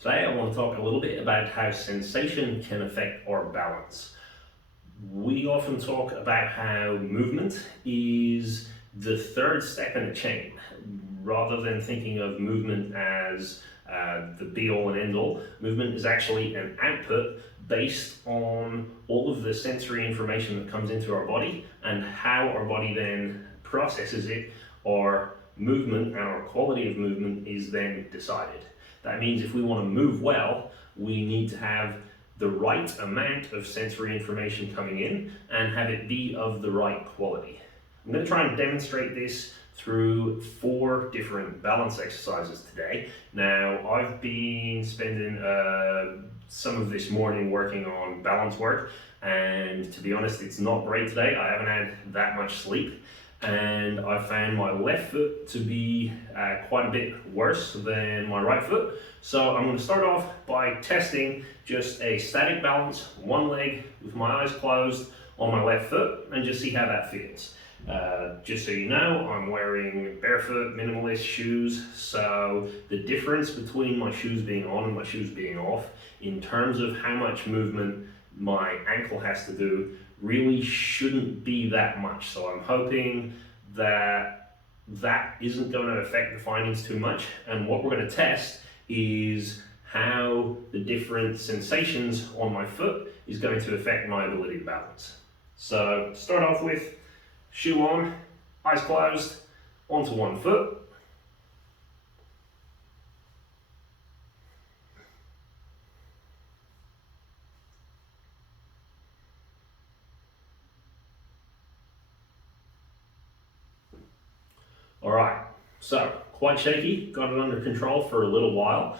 Today I want to talk a little bit about how sensation can affect our balance. We often talk about how movement is the third step in the chain, rather than thinking of movement as the be all and end all. Movement is actually an output based on all of the sensory information that comes into our body and how our body then processes it. Our movement and our quality of movement is then decided. That means if we want to move well, we need to have the right amount of sensory information coming in and have it be of the right quality. I'm going to try and demonstrate this through 4 different balance exercises today. Now, I've been spending some of this morning working on balance work, and to be honest, it's not great today. I haven't had that much sleep, and I found my left foot to be quite a bit worse than my right foot. So I'm going to start off by testing just a static balance, one leg with my eyes closed on my left foot, and just see how that feels. Just so you know, I'm wearing barefoot minimalist shoes, so the difference between my shoes being on and my shoes being off in terms of how much movement my ankle has to do really shouldn't be that much. So I'm hoping that that isn't going to affect the findings too much. And what we're going to test is how the different sensations on my foot is going to affect my ability to balance. So start off with shoe on, eyes closed, onto one foot. All right, so quite shaky, got it under control for a little while.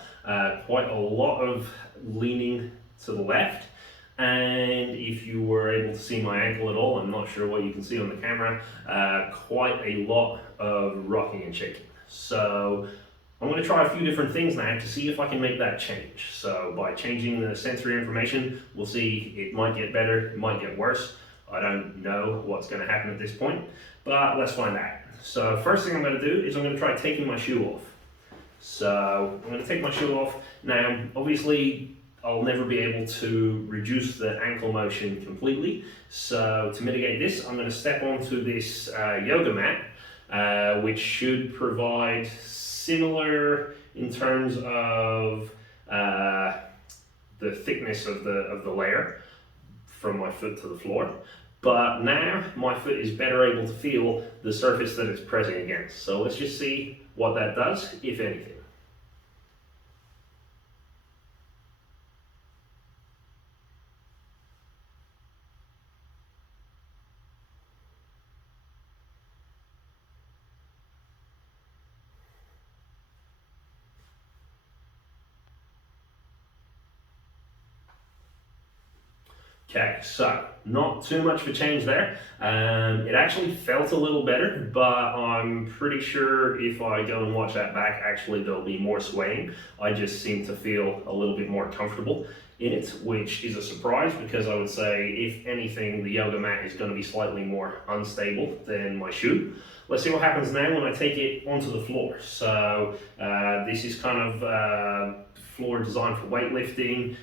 Quite a lot of leaning to the left. And if you were able to see my ankle at all, I'm not sure what you can see on the camera, quite a lot of rocking and shaking. So I'm going to try a few different things now to see if I can make that change. So by changing the sensory information, we'll see it might get better, it might get worse. I don't know what's going to happen at this point, but let's find out. So first thing I'm going to do is I'm going to try taking my shoe off. So I'm going to take my shoe off. Now, obviously, I'll never be able to reduce the ankle motion completely. So to mitigate this, I'm going to step onto this yoga mat, which should provide similar in terms of the thickness of the layer from my foot to the floor. But now my foot is better able to feel the surface that it's pressing against. So let's just see what that does, if anything. Okay, so not too much of a change there. It actually felt a little better, but I'm pretty sure if I go and watch that back, actually there'll be more swaying. I just seem to feel a little bit more comfortable in it, which is a surprise because I would say, if anything, the yoga mat is going to be slightly more unstable than my shoe. Let's see what happens now when I take it onto the floor. So this is kind of floor designed for weightlifting,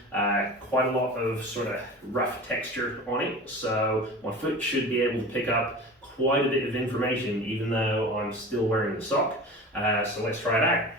quite a lot of sort of rough texture on it, so my foot should be able to pick up quite a bit of information even though I'm still wearing the sock. So let's try it out.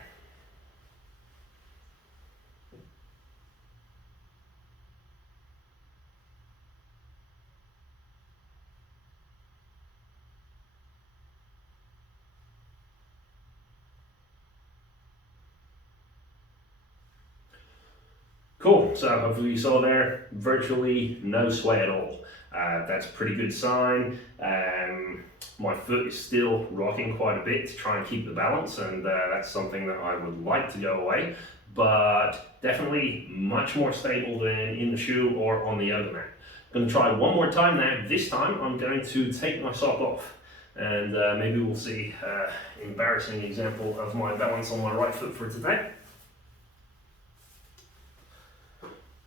Cool, so hopefully you saw there, virtually no sway at all. That's a pretty good sign. My foot is still rocking quite a bit to try and keep the balance, and that's something that I would like to go away, but definitely much more stable than in the shoe or on the yoga mat. I'm going to try one more time now. This time I'm going to take my sock off, and maybe we'll see an embarrassing example of my balance on my right foot for today.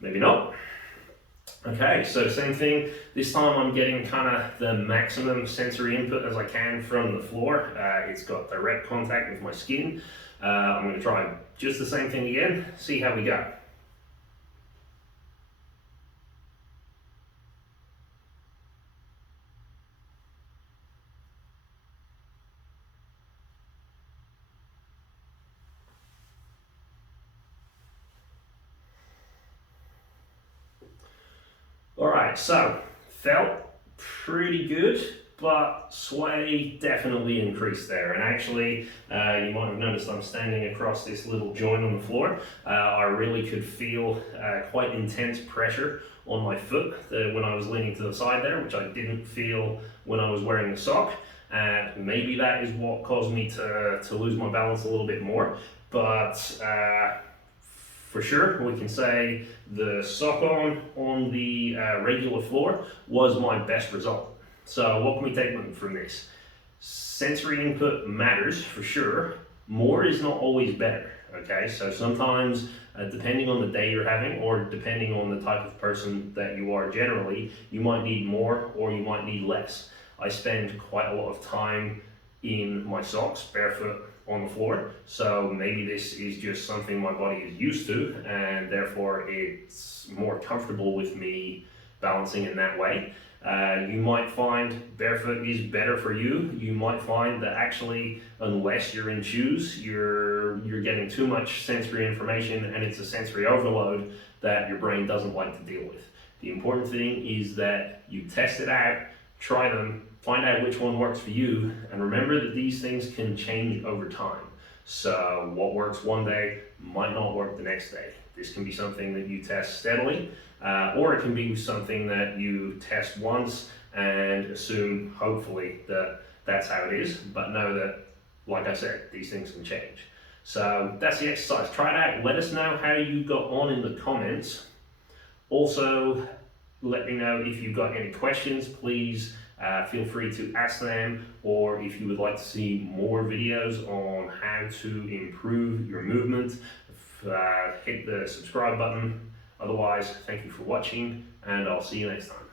Maybe not. Okay, so same thing. This time I'm getting kind of the maximum sensory input as I can from the floor. It's got direct contact with my skin. I'm going to try just the same thing again, see how we go. Alright, so felt pretty good, but sway definitely increased there. And actually, you might have noticed I'm standing across this little joint on the floor. I really could feel quite intense pressure on my foot when I was leaning to the side there, which I didn't feel when I was wearing the sock. Maybe that is what caused me to lose my balance a little bit more. But for sure, we can say the sock on the regular floor was my best result. So what can we take from this? Sensory input matters for sure. More is not always better. Okay, so sometimes depending on the day you're having or depending on the type of person that you are generally, you might need more or you might need less. I spend quite a lot of time in my socks barefoot on the floor, so maybe this is just something my body is used to and therefore it's more comfortable with me balancing in that way. You might find barefoot is better for you. You might find that actually, unless you're in shoes, you're getting too much sensory information and it's a sensory overload that your brain doesn't like to deal with. The important thing is that you test it out, try them, find out which one works for you, and remember that these things can change over time. So what works one day might not work the next day. This can be something that you test steadily, or it can be something that you test once and assume, hopefully, that that's how it is, but know that, like I said, these things can change. So that's the exercise. Try it out. Let us know how you got on in the comments. Also, let me know if you've got any questions. Please feel free to ask them, or if you would like to see more videos on how to improve your movement, hit the subscribe button. Otherwise, thank you for watching, and I'll see you next time.